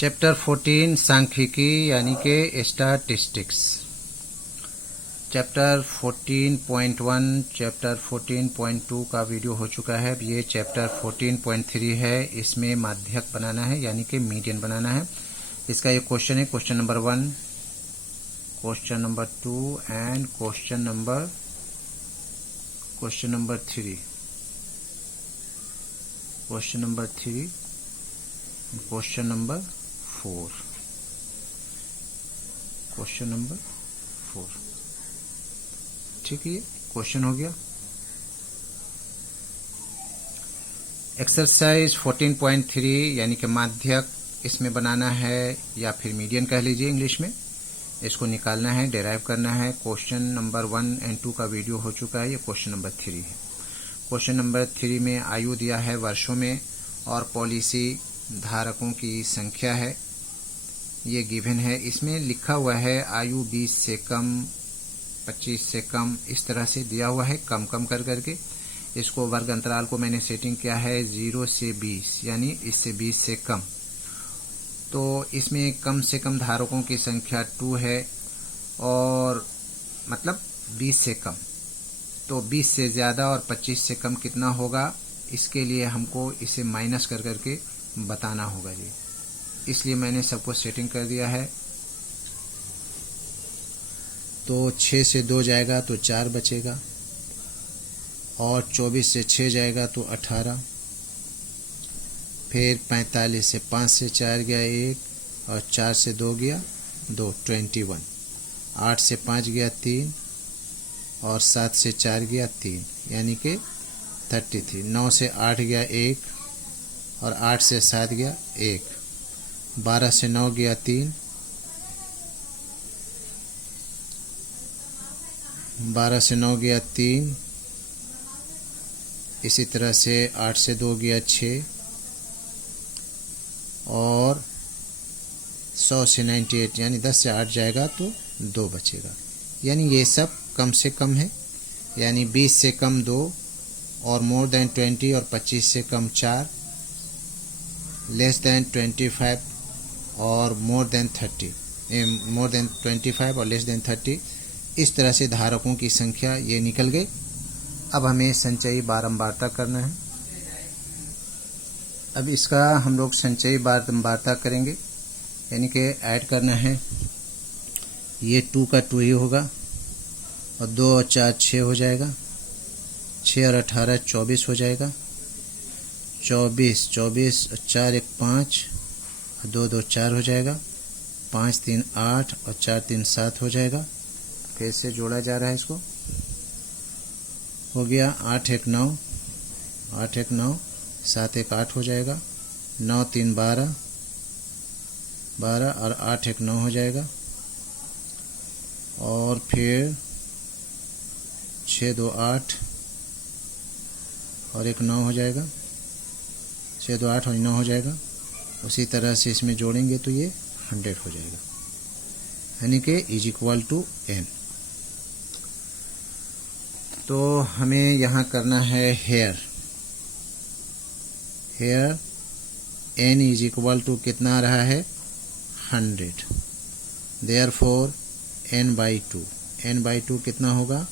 Chapter 14 सांख्यिकी यानी कि स्टैटिस्टिक्स। चैप्टर 14.1 चैप्टर 14.2 का वीडियो हो चुका है। अब ये चैप्टर 14.3 है। इसमें माध्यक बनाना है यानी कि मीडियन बनाना है। इसका ये क्वेश्चन है, question number 1, question number 2 and question number 3, question number 3, question number 4, question number 4। ठीक है, ये क्वेश्चन हो गया। एक्सरसाइज 14.3 यानी कि माध्यक इसमें बनाना है या फिर मीडियन कह लीजिए इंग्लिश में। इसको निकालना है, डेराइव करना है। क्वेश्चन नंबर 1 एंड 2 का वीडियो हो चुका है। ये क्वेश्चन नंबर 3 है। क्वेश्चन नंबर 3 में आयु दिया है वर्षों में और पॉलिसी धारकों की संख्या है, ये गिवन है। इसमें लिखा हुआ है आयु 20 से कम, 25 से कम, इस तरह से दिया हुआ है कम कम कर करके। इसको वर्ग अंतराल को मैंने सेटिंग किया है 0 से 20 यानी इससे 20 से कम। तो इसमें कम से कम धारकों की संख्या 2 है और मतलब 20 से कम। तो 20 से ज़्यादा और 25 से कम कितना होगा, इसके लिए हमको इसे माइनस कर करके बताना होगा जी। इसलिए मैंने सबको सेटिंग कर दिया है। तो 6 से 2 जाएगा तो 4 बचेगा और 24 से 6 जाएगा तो 18, फिर 45 से 5 से 4 गया 1 और 4 से 2 गया 2, 21, 8 से 5 गया 3 और 7 से 4 गया 3 यानी कि 33, 9 से 8 गया 1 और 8 से 7 गया 1, 12 से 9 गया 3, 12 से 9 गया 3, इसी तरह से 8 से 2 गया 6 और 100 से 98 यानी 10 से 8 जाएगा तो 2 बचेगा। यानी ये सब कम से कम है, यानी 20 से कम 2 और मोर देन 20 और 25 से कम 4, लेस देन 25 और मोर देन 30, मोर देन 25 और लेस देन 30। इस तरह से धारकों की संख्या ये निकल गई। अब हमें संचयी बारंबारता करना है। अब इसका हम लोग संचयी बारंबारता करेंगे यानी कि ऐड करना है। ये 2 का 2 ही होगा और 2 और 4 6 हो जाएगा, 6 और 18 24 हो जाएगा, 24 और 4 1 5 और 2 2 4 हो जाएगा, 5 3 8 और 4 3 7 हो जाएगा। फिर से जोड़ा जा रहा है, इसको हो गया 8 1 9, 8 1 9, 7 1 8 हो जाएगा, 9 3 12 12 और 8 1 9 हो जाएगा और फिर 6 2 8 और 1 9 हो जाएगा, 6 2 8 और 9 हो जाएगा। उसी तरह से इसमें जोड़ेंगे तो ये 100 हो जाएगा यानी कि इज इक्वल टू n। तो हमें यहाँ करना है here n is equal to कितना आ रहा है 100। देयरफॉर n/2 कितना होगा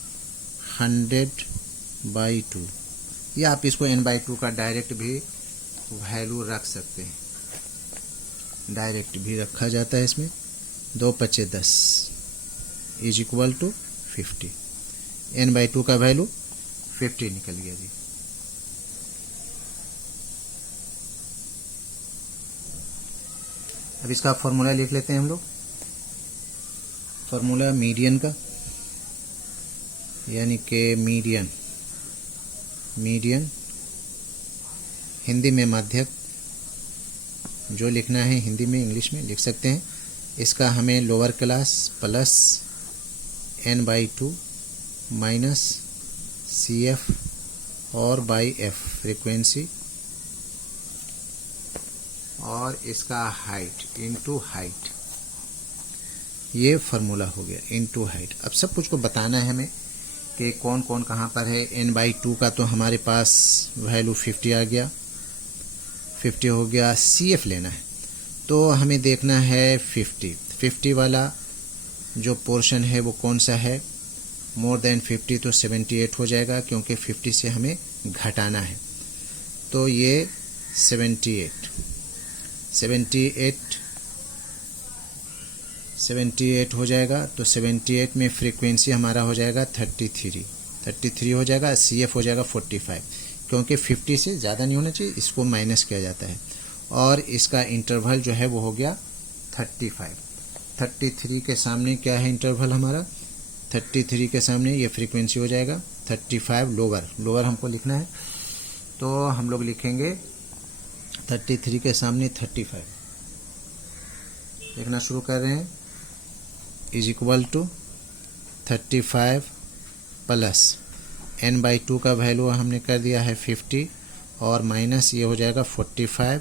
100/2। या आप इसको n/2 का डायरेक्ट भी वैल्यू रख सकते हैं, डायरेक्ट भी रखा जाता है। इसमें 2 5 10 इज इक्वल टू 50। n/2 का वैल्यू 50 निकल गया जी। अब इसका फॉर्मूला लिख लेते हैं हम लोग। फॉर्मूला मीडियन का यानी कि मीडियन हिंदी में माध्यक, जो लिखना है हिंदी में इंग्लिश में लिख सकते हैं। इसका हमें lower class plus n/2 minus CF और बाई F फ्रीक्वेंसी और इसका हाइट इनटू हाइट, ये फार्मूला हो गया इनटू हाइट। अब सब कुछ को बताना है हमें कि कौन कौन कहाँ पर है। n/2 का तो हमारे पास वैल्यू 50 आ गया, 50 हो गया। CF लेना है तो हमें देखना है 50 वाला जो पोर्शन है वो कौन सा है, मोर देन 50 तो 78 हो जाएगा, क्योंकि 50 से हमें घटाना है। तो ये 78 हो जाएगा। तो 78 में फ्रीक्वेंसी हमारा हो जाएगा 33 हो जाएगा। CF हो जाएगा 45, क्योंकि 50 से ज़्यादा नहीं होना चाहिए, इसको माइनस किया जाता है। और इसका इंटरवल जो है वो हो गया 35। 33 के सामने क्या है इंटरवल हमारा, 33 के सामने ये फ्रीक्वेंसी हो जाएगा 35 लोअर हमको लिखना है। तो हम लोग लिखेंगे 33 के सामने 35, लिखना शुरू कर रहे हैं, is equal to 35 plus n/2 का वैल्यू हमने कर दिया है 50, और माइनस ये हो जाएगा 45,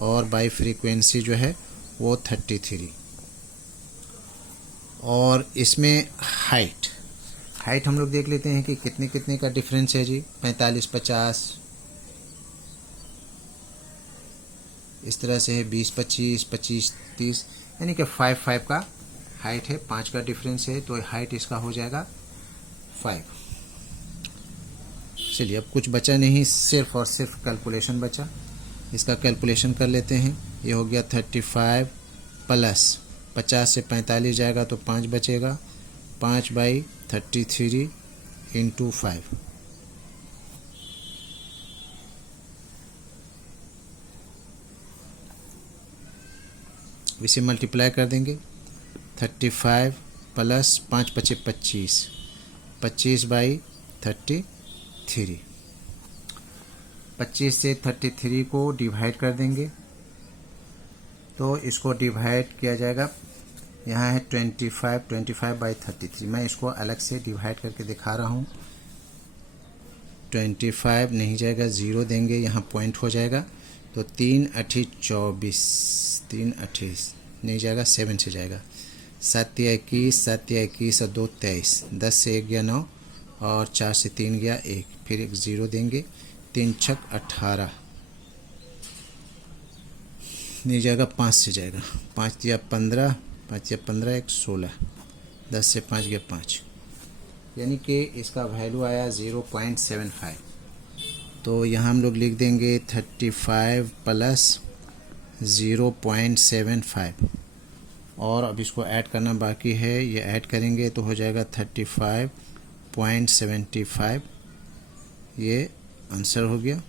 और बाई फ्रीक्वेंसी जो है वो 33। और इसमें हाइट हम लोग देख लेते हैं कि कितने का डिफरेंस है जी। 45 50 इस तरह से है, 20 25 25 30, यानी कि 5 का हाइट है, 5 का डिफरेंस है, तो हाइट इसका हो जाएगा 5। चलिए अब कुछ बचा नहीं, सिर्फ और सिर्फ कैलकुलेशन बचा, इसका कैलकुलेशन कर लेते हैं। ये हो गया 35 प्लस 50 से 45 जाएगा तो 5 बचेगा, 5/33 इंटू 5, इसे मल्टीप्लाई कर देंगे। 35 प्लस 5 × 25, 25/33। 25 से 33 को डिवाइड कर देंगे, तो इसको डिवाइड किया जाएगा, यहाँ है 25/33। मैं इसको अलग से डिवाइड करके दिखा रहा हूँ। 25 नहीं जाएगा, 0 देंगे, यहाँ पॉइंट हो जाएगा, तो 3 × 8 = 24, 3 × 8 नहीं जाएगा, 7 से जाएगा, 7 × 21, 7 × 21 और 2 = 23, 10 से 1 गया 9, और 4 से 3 गया 1, फिर एक 0 देंगे, 3 × 6 = 18 नहीं जाएगा, 5 से जाएगा, 5 × 15, 5 × 15 = 16, 10 से 5 गया 5, यानी कि इसका वैल्यू आया 0.75। तो यहाँ हम लोग लिख देंगे 35 प्लस 0.75, और अब इसको ऐड करना बाकी है, ये ऐड करेंगे तो हो जाएगा 35.75, ये आंसर हो गया।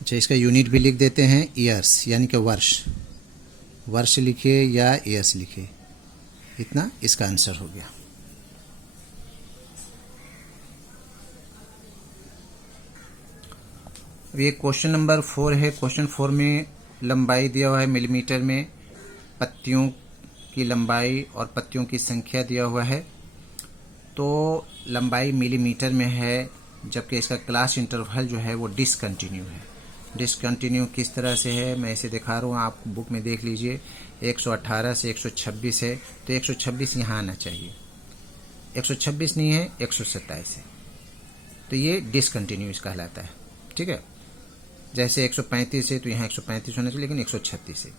अच्छा, इसका यूनिट भी लिख देते हैं, ईयर्स, यानी कि वर्ष लिखिए या ईयर्स लिखिए, इतना इसका आंसर हो गया। अब ये क्वेश्चन नंबर 4 है। क्वेश्चन 4 में लंबाई दिया हुआ है मिलीमीटर में, पत्तियों की लंबाई और पत्तियों की संख्या दिया हुआ है। तो लंबाई मिलीमीटर में है, जबकि इसका क्लास इंटरवल जो है वो डिसकंटिन्यू है। डिसकंटिन्यू किस तरह से है, मैं इसे दिखा रहा हूँ, आप बुक में देख लीजिए। 118 से 126 है, तो 126 यहाँ आना चाहिए, 126 नहीं है, 127 है, तो ये डिसकंटिन्यूस कहलाता है। ठीक है, जैसे 135 है तो यहाँ 135 होना चाहिए, लेकिन 136 है।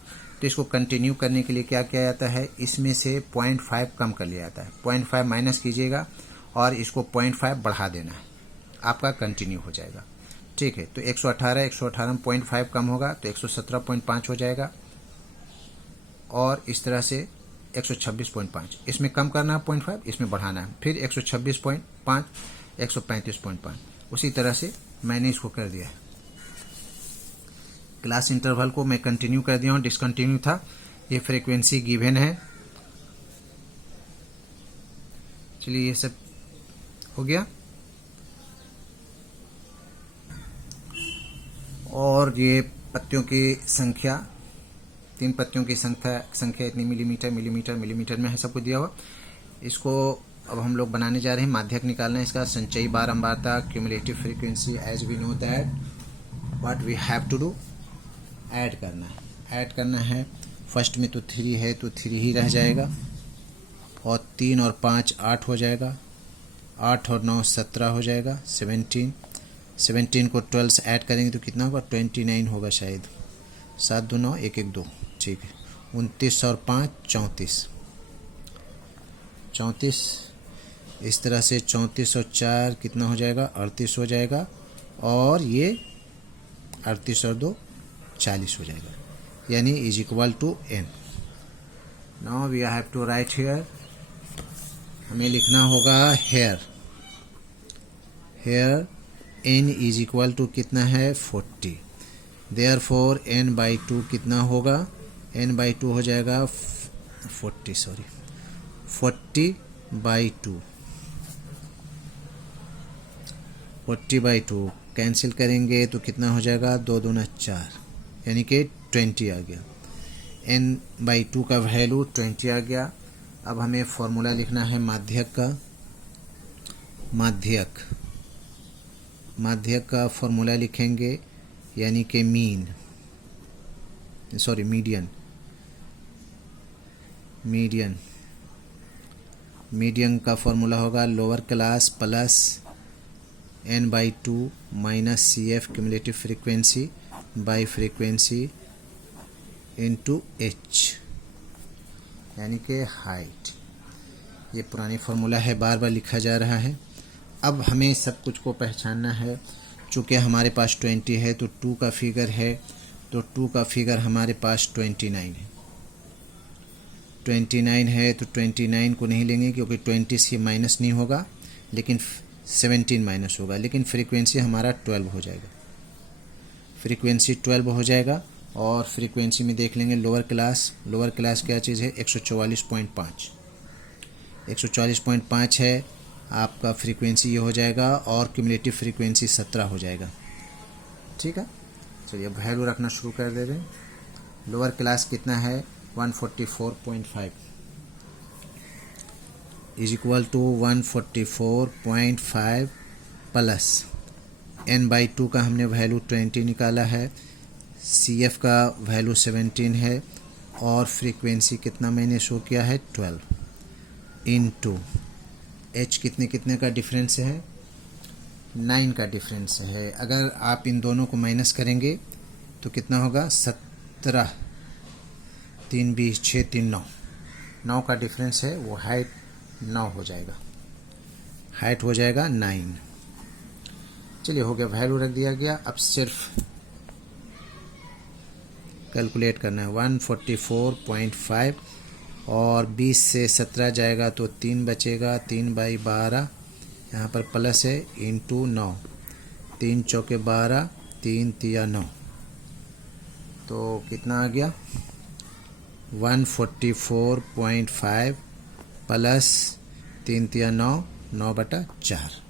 तो इसको कंटिन्यू करने के लिए क्या किया जाता है, इसमें से 0.5 कम कर लिया जाता है, 0.5 माइनस कीजिएगा और इसको 0.5 बढ़ा देना है, आपका कंटिन्यू हो जाएगा। ठीक है, तो 118 में 0.5 कम होगा तो 117.5 हो जाएगा, और इस तरह से 126.5, इसमें कम करना है 0.5, इसमें बढ़ाना है, फिर 126.5, 135.5, उसी तरह से मैंने इसको कर दिया है। क्लास इंटरवल को मैं कंटिन्यू कर दिया हूँ, डिसकंटिन्यू था। ये फ्रीक्वेंसी गिवन है। चलिए ये सब हो गया, और ये पत्तियों की संख्या, 3 पत्तियों की संख्या इतनी मिलीमीटर में है, सब कुछ दिया हुआ। इसको अब हम लोग बनाने जा रहे हैं, माध्यक निकालना है इसका, संचयी बारंबारता, cumulative frequency. As we know that what we have to do, add करना है। फर्स्ट में तो 3 है तो 3 ही रह जाएगा, और 3 और 5 8 हो जाएगा, 8 और 9 17 हो जाएगा, 17, 17 को 12 से ऐड करेंगे तो कितना होगा, 29 होगा शायद। 7 2 9 1 1 2, ठीक है। 29 और 5 34, 34 इस तरह से 34 और 4 कितना हो जाएगा, 38 हो जाएगा। और ये 38 और 2 40 हो जाएगा, यानी is equal to n। Now we have to write here, हमें लिखना होगा here n is equal to कितना है, 40। देयरफॉर n बाई 2 कितना होगा, n बाई 2 हो जाएगा 40 बाई 2, 40 बाई 2 कैंसिल करेंगे तो कितना हो जाएगा, 2 दूना 4, यानी कि 20 आ गया। n बाई 2 का वैल्यू 20 आ गया। अब हमें फॉर्मूला लिखना है माध्यक का। माध्यक का फॉर्मूला लिखेंगे, यानी कि मीडियन का फॉर्मूला होगा lower class plus n by 2 minus CF cumulative frequency by frequency into h, यानी कि हाइट। ये पुरानी फार्मूला है, बार बार लिखा जा रहा है। अब हमें सब कुछ को पहचानना है। चूँकि हमारे पास 20 है तो 2 का फिगर है, तो 2 का फिगर हमारे पास 29 है। 29 है तो 29 को नहीं लेंगे क्योंकि 20 से माइनस नहीं होगा, लेकिन 17 माइनस होगा, लेकिन फ्रीक्वेंसी हमारा 12 हो जाएगा। फ्रीक्वेंसी 12 हो जाएगा। और फ्रीक्वेंसी में देख लेंगे लोअर क्लास क्या चीज़ है, 144.5। 144.5 है आपका फ्रीक्वेंसी, ये हो जाएगा। और क्यूमुलेटिव फ्रीक्वेंसी 17 हो जाएगा, ठीक है। चलिए अब वैल्यू रखना शुरू कर दे रहे हैं। लोअर क्लास कितना है, 144.5 is equal to 144.5 plus n by 2 का हमने वैल्यू 20 निकाला है, CF का वैल्यू 17 है, और फ्रीक्वेंसी कितना मैंने शो किया है, 12 इंटू h कितने का डिफरेंस है, 9 का डिफरेंस है। अगर आप इन दोनों को माइनस करेंगे तो कितना होगा, 17 3 20 6 3 9 का डिफरेंस है, वो हाइट 9 हो जाएगा, हाइट हो जाएगा 9। चलिए हो गया, वैल्यू रख दिया गया। अब सिर्फ कैलकुलेट करना है। 144.5 और 20 से 17 जाएगा तो 3 बचेगा, 3 बाई 12 यहाँ पर प्लस है इंटू 9, 3 चौके 12, 3 तिया 9, तो कितना आ गया, 144.5 प्लस 3 तिया 9, 9/4।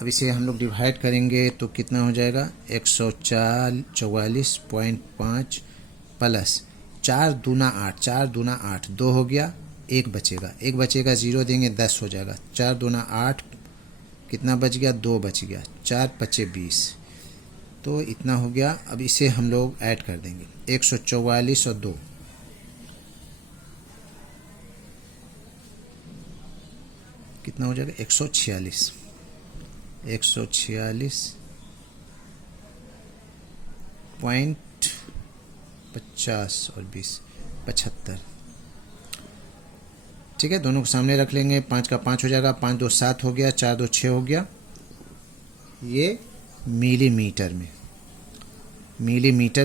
अब इसे हम लोग डिवाइड करेंगे तो कितना हो जाएगा, 144.5 प्लस 4 दूना 8, 4 दूना 8, 2 हो गया, 1 बचेगा, 0 देंगे 10 हो जाएगा। 4 दूना 8 कितना बच गया, 2 बच गया, 4 5 20, तो इतना हो गया। अब इसे हम लोग ऐड कर देंगे, 144 और 2 कितना हो जाएगा, 146 146.50 और 20 75, ठीक है। दोनों को सामने रख लेंगे, 5 का 5 हो जाएगा, 5 2 7 हो गया, 4 2 6 हो गया। ये मिलीमीटर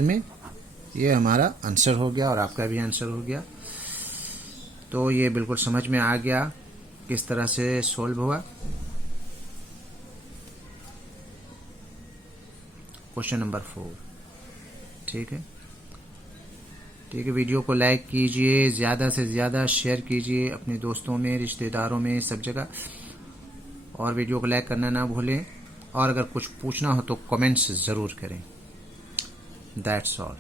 में ये हमारा आंसर हो गया और आपका भी आंसर हो गया। तो ये बिल्कुल समझ में आ गया किस तरह से सॉल्व हुआ। क्वेश्चन नंबर 4, ठीक है। वीडियो को लाइक कीजिए, ज़्यादा से ज़्यादा शेयर कीजिए अपने दोस्तों में, रिश्तेदारों में, सब जगह, और वीडियो को लाइक करना ना भूलें। और अगर कुछ पूछना हो तो कमेंट्स ज़रूर करें। That's all.